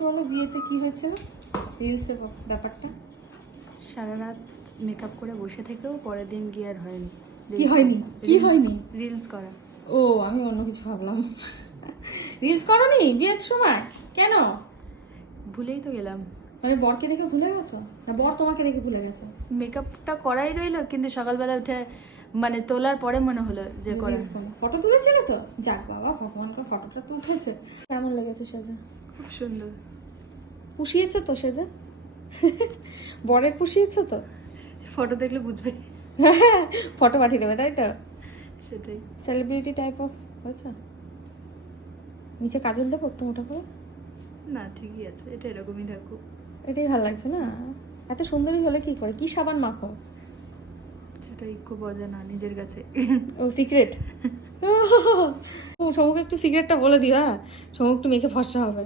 চলো বিয়েতে কি হয়েছিল রিলসে ব্যাপারটা? সারা রাত মেকআপ করে বসে থেকেও পরের দিন গিয়ে আর হয়নি। কি হয়নি? কি হয়নি? রিলস করা। ও আমি অন্য কিছু ভাবলাম। রিলস করোনি বিয়ের সময়? কেন? ভুলেই তো গেলাম। মানে বরকে দেখে ভুলে গেছো না বর তোমাকে দেখে ভুলে গেছে? মেকআপটা করাই রইলো, কিন্তু সকালবেলা উঠে মানে তোলার পরে মনে হলো যে করা। ফটো তুলেছিলে তো? যাক বাবা, ভগবানকে ফটোটা তো উঠেছে। কেমন লেগেছে সেজে? খুব সুন্দর। পুষিয়েছো তো সেজে? বরের পুষিয়েছো তো? ফটো দেখলে বুঝবে। ফটো পাঠিয়ে দেবে তাই তো? সেটাই। সেলিব্রিটি টাইপ অফ হয়েছে। নিচে কাজল দেবো একটু মোটা করে? না ঠিকই আছে, এটা এরকমই থাকুক। এটাই ভালো লাগছে না? এত সুন্দরী হলে কি করে? কি সাবান মাখো? সেটাই খুব অজানা নিজের কাছে। ও সিক্রেট। ও সমুকে একটু সিক্রেটটা বলে দিও। হ্যাঁ সমুক একটু মেখে ফর্সা হবে।